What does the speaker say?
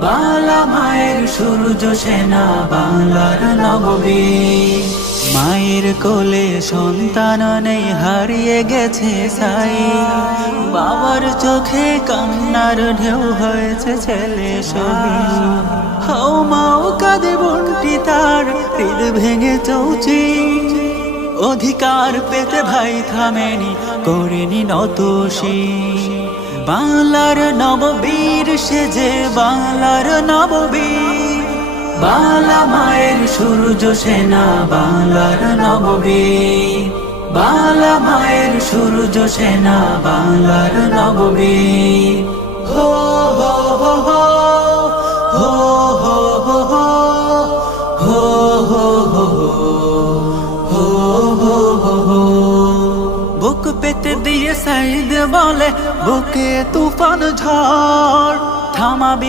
বাংলা মায়ের সূর্য সেনা, বাংলার নববীর। মায়ের কোলে সন্তান নেই, হারিয়ে গেছে সাই। বাবার চোখে কান্নার ঢেউ, হয়েছে ছেলে শহীদ। হাও মাও কাঁদে বোনটি তার, হৃদ ভেঙে চৌচি। অধিকার পেতে ভাই থামেনি, করেনি নতশি। বাংলার নববীর সেজে, বাংলার নববীর। বাংলা মায়ের সূর্য সেনা, বাংলার নববীর। বাংলা মায়ের সূর্য সেনা, বাংলার নববীর। হো হো হো হো হো হো হো হো হো হো হো হো হো। বুক পেতে দিয়ে সাইদ বলে, বুকে তুফান ঝড় থামাবি